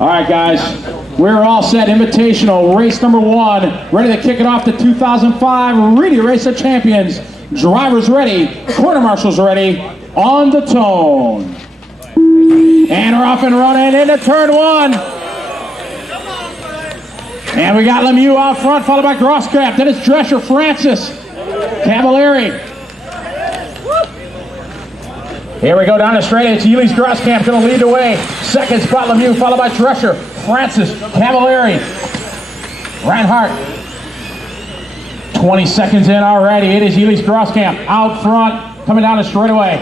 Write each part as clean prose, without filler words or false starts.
All right, guys, we're all set. Invitational, race number 1. Ready to kick it off, the 2005 Reedy Race of Champions. Drivers ready, quarter marshals ready, on the tone. And we're off and running into turn 1. And we got Lemieux out front, followed by Grosskrepp. Then it's Drescher, Francis, Cavalieri. Here we go down the straight. It's Ely's Groskamp going to lead the way. Second spot, Lemieux, followed by Drescher, Francis, Cavalieri, Reinhardt. 20 seconds in already. It is Ely's Groskamp out front, coming down the straightaway.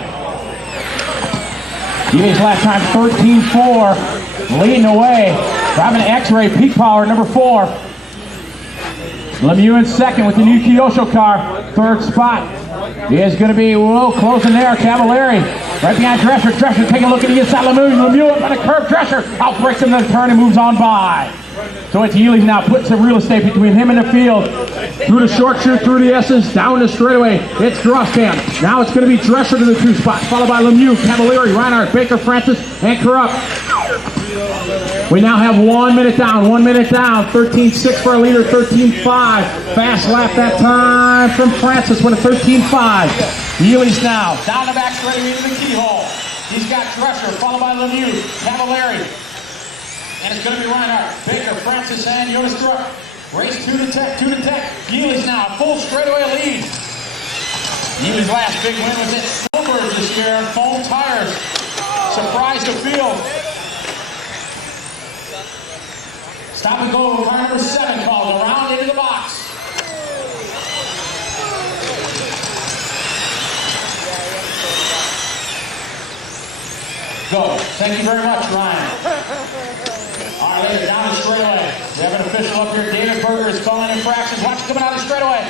Ely's last time 13.4, leading the way. Driving X-Ray, peak power, number 4. Lemieux in second with the new Kyosho car. Third spot is going to be, whoa, closing there, Cavalieri. Right behind Drescher. Drescher taking a look at the inside. Lemieux up on the curve. Drescher outbreaks him to the turn and moves on by. So it's Ely's now, putting some real estate between him and the field. Through the short chute, through the S's, down the straightaway. It's Groskamp. Now it's going to be Drescher to the 2 spot, followed by Lemieux, Cavalieri, Reinhardt, Baker, Francis, and Corrupt. We now have 1 minute down, 1 minute down. 13.6 for our leader, 13.5. Fast lap that time from Francis with a 13.5. Ely's now down the back straight into the keyhole. He's got Drescher, followed by Lemieux, Cavalieri. And it's going to be Reinhardt, Baker, Francis, and Jonas Druck. Race to the tech, to the tech. Ely's now full straightaway lead. Ely's last big win was at Snowbirds this year on foam tires. Surprised the field. Stop and go, car number 7 called around into the box. Go. Thank you very much, Ryan. All right, later, down the straightaway. We have an official up here. David Berger is calling infractions. Watch it coming out of the straightaway.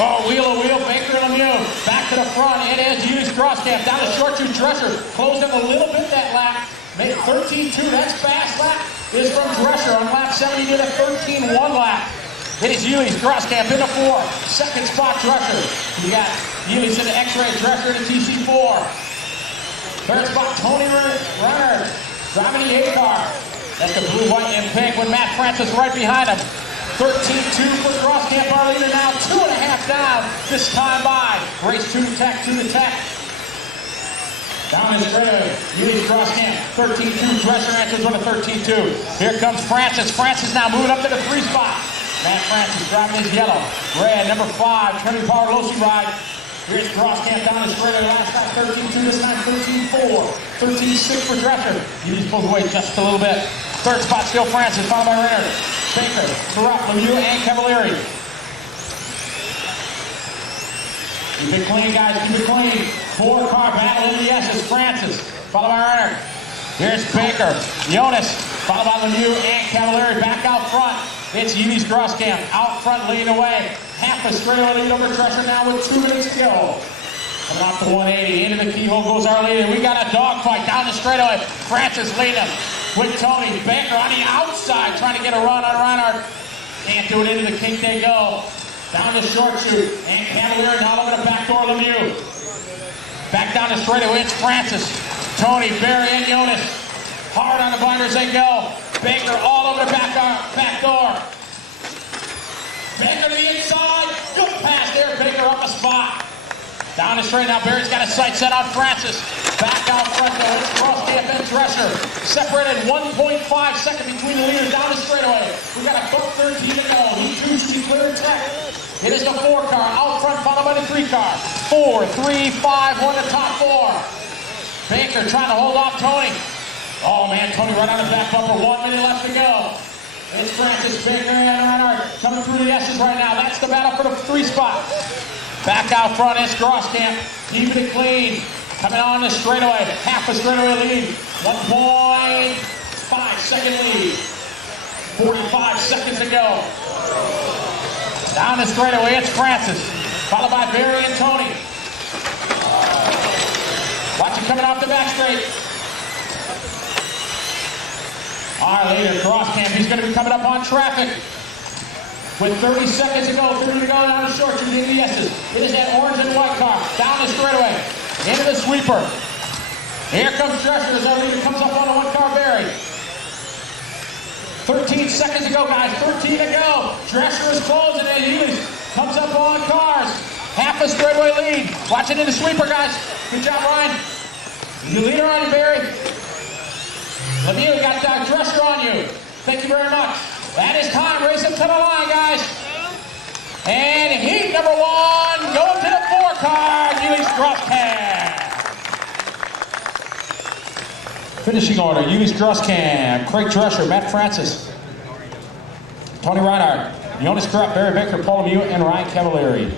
Oh, wheel to wheel. Baker and Lemieux. Back to the front. It is Ely's Groskamp. Down the short chute. Drescher closed up a little bit that lap. Made 13.2. That's fast lap. Is from Drescher on lap 7. He did a 13.1 lap. It is Ely's Groskamp in the 4. Second spot, Drescher. You got Ely's in the X-Ray. Drescher in the TC4. Third spot, Tony Runner, driving the 8 car. That's the blue, white, and pink with Matt Francis right behind him. 13.2 for Groskamp, our leader now, 2.5 down this time by. Race to the tech, to the tech. Down the straightaway, Ely's Groskamp, 13.2. Drescher answers with a 13.2. Here comes Francis. Francis now moving up to the 3 spot. Matt Francis driving his yellow. Red, number 5, turning power, low-speed ride. Here's Groskamp down the straightaway. Last time 13.2, this time 13.4. 13.6 for Drescher. Ely's pulled away just a little bit. Third spot, still Francis, followed by Reinhardt, Baker, Corrupt, Lemieux, and Cavalieri. Keep it clean, guys, keep it clean. 4-car battle in the S's. Francis, followed by Reinhardt. Here's Baker, Jonas, followed by Lemieux and Cavalieri. Back out front. It's Ely's Groskamp out front leading away. Half a straightaway lead over Drescher now with 2 minutes to go. Coming off the 180, into the keyhole goes our leader. We got a dogfight down the straightaway. Francis leading him with Tony. Baker on the outside trying to get a run on Reinhardt. Can't do it, into the kink they go. Down the short chute. And Cavalieri now over the back door, Lemieux. Back down the straightaway, it's Francis, Tony, Barry, and Jonas. Hard on the binders they go. Baker all over the back door. Baker to the inside. Good pass there. Baker up a spot. Down the straight now. Barry's got a sight set on Francis. Back out front though. It's Groskamp and Drescher. Separated 1.5 seconds between the leaders down the straightaway. We've got a $1.13 to go. He chooses to clear tech. It is the 4 car out front, followed by the 3 car. 4, 3, 5, 1 to top 4. Baker trying to hold off Tony. Oh man, Tony right on the back bumper. 1 minute left to go. It's Francis, Baker, and Reinhardt coming through the S's right now. That's the battle for the 3 spot. Back out front, it's Groskamp. Keeping it clean. Coming on the straightaway. Half a straightaway lead. 1.5 second lead. 45 seconds to go. Down the straightaway, it's Francis. Followed by Barry and Tony. Watch it coming off the back straight. Our leader, Groskamp, he's going to be coming up on traffic. With 30 seconds to go, 30 to go down the short chute into the S's. It is that orange and white car. Down the straightaway. Into the sweeper. Here comes Drescher as our leader comes up on the 1 car Barry. 13 seconds to go, guys. 13 to go. Dresser is closing and Healy comes up on cars. Half a straightaway lead. Watch it in the sweeper, guys. Good job, Ryan. You leader on you, Barry. Lemieux got Dresser on you. Thank you very much. That is time. Race up to the line, guys. And heat number 1, going to the 4 car, Healy Strauss-Cam. Finishing order, Healy Strauss-Cam, Craig Dresser, Matt Francis, Tony Reinhardt, Jonas Krupp, Barry Baker, Paul Lemieux, and Ryan Cavalieri.